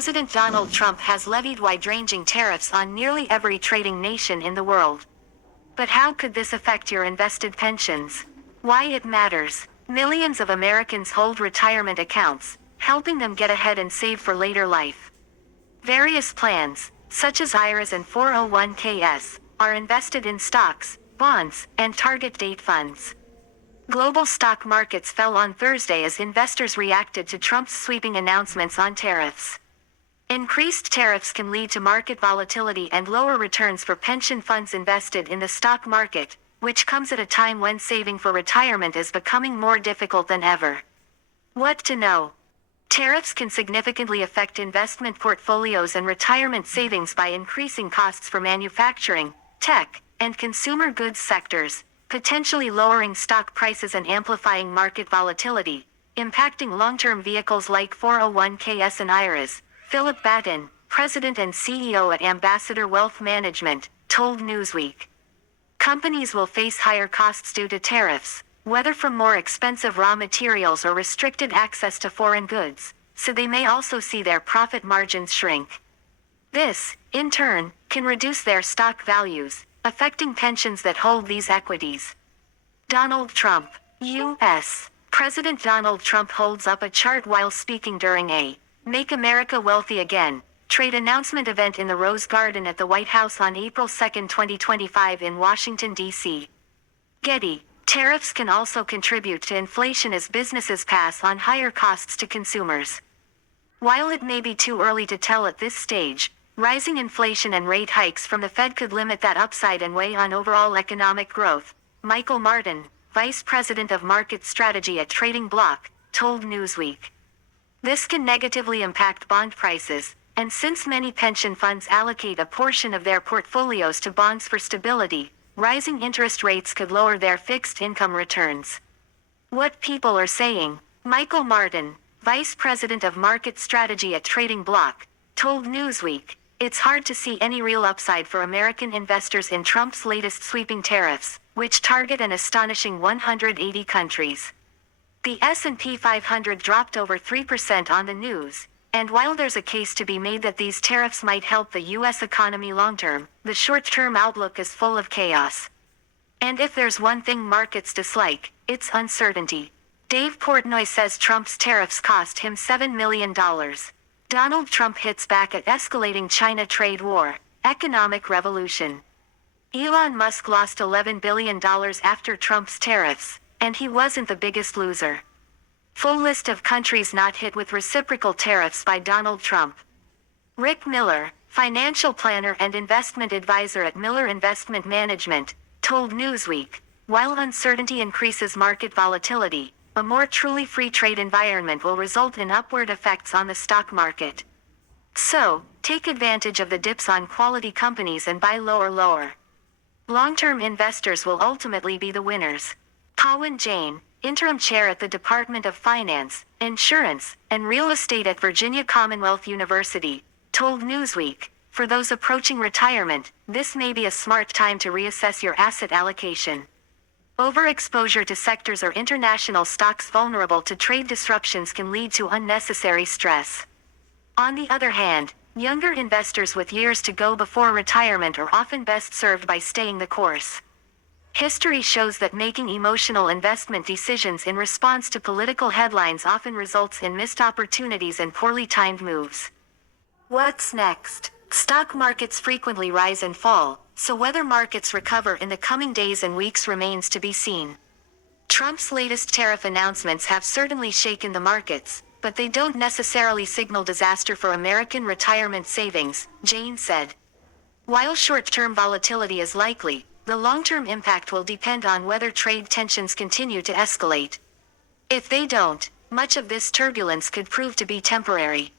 President Donald Trump has levied wide-ranging tariffs on nearly every trading nation in the world. But how could this affect your invested pensions? Why it matters. Millions of Americans hold retirement accounts, helping them get ahead and save for later life. Various plans, such as IRAs and 401ks, are invested in stocks, bonds, and target date funds. Global stock markets fell on Thursday as investors reacted to Trump's sweeping announcements on tariffs. Increased tariffs can lead to market volatility and lower returns for pension funds invested in the stock market, which comes at a time when saving for retirement is becoming more difficult than ever. What to know? Tariffs can significantly affect investment portfolios and retirement savings by increasing costs for manufacturing, tech, and consumer goods sectors, potentially lowering stock prices and amplifying market volatility, impacting long-term vehicles like 401ks and IRAs, Phillip Battin, president and CEO at Ambassador Wealth Management, told Newsweek. Companies will face higher costs due to tariffs, whether from more expensive raw materials or restricted access to foreign goods, so they may also see their profit margins shrink. This, in turn, can reduce their stock values, affecting pensions that hold these equities. Donald Trump, U.S. President Donald Trump holds up a chart while speaking during a Make America Wealthy Again trade announcement event in the Rose Garden at the White House on April 2, 2025 in Washington, D.C. Getty. Tariffs can also contribute to inflation as businesses pass on higher costs to consumers. While it may be too early to tell at this stage, rising inflation and rate hikes from the Fed could limit that upside and weigh on overall economic growth, Michael Martin, vice president of market strategy at Trading Block, told Newsweek. This can negatively impact bond prices, and since many pension funds allocate a portion of their portfolios to bonds for stability, rising interest rates could lower their fixed income returns. What people are saying, Michael Martin, vice president of market strategy at Trading Block, told Newsweek, it's hard to see any real upside for American investors in Trump's latest sweeping tariffs, which target an astonishing 180 countries. The S&P 500 dropped over 3% on the news, and while there's a case to be made that these tariffs might help the U.S. economy long-term, the short-term outlook is full of chaos. And if there's one thing markets dislike, it's uncertainty. Dave Portnoy says Trump's tariffs cost him $7 million. Donald Trump hits back at escalating China trade war, economic revolution. Elon Musk lost $11 billion after Trump's tariffs, and he wasn't the biggest loser. Full list of countries not hit with reciprocal tariffs by Donald Trump. Rick Miller, financial planner and investment advisor at Miller Investment Management, told Newsweek, while uncertainty increases market volatility, a more truly free trade environment will result in upward effects on the stock market. So, take advantage of the dips on quality companies and buy lower. Long-term investors will ultimately be the winners. Pawan Jain, interim chair at the Department of Finance, Insurance, and Real Estate at Virginia Commonwealth University, told Newsweek, for those approaching retirement, this may be a smart time to reassess your asset allocation. Overexposure to sectors or international stocks vulnerable to trade disruptions can lead to unnecessary stress. On the other hand, younger investors with years to go before retirement are often best served by staying the course. History shows that making emotional investment decisions in response to political headlines often results in missed opportunities and poorly timed moves. What's next? Stock markets frequently rise and fall, so whether markets recover in the coming days and weeks remains to be seen. Trump's latest tariff announcements have certainly shaken the markets, but they don't necessarily signal disaster for American retirement savings, Jane said. While short-term volatility is likely, the long-term impact will depend on whether trade tensions continue to escalate. If they don't, much of this turbulence could prove to be temporary.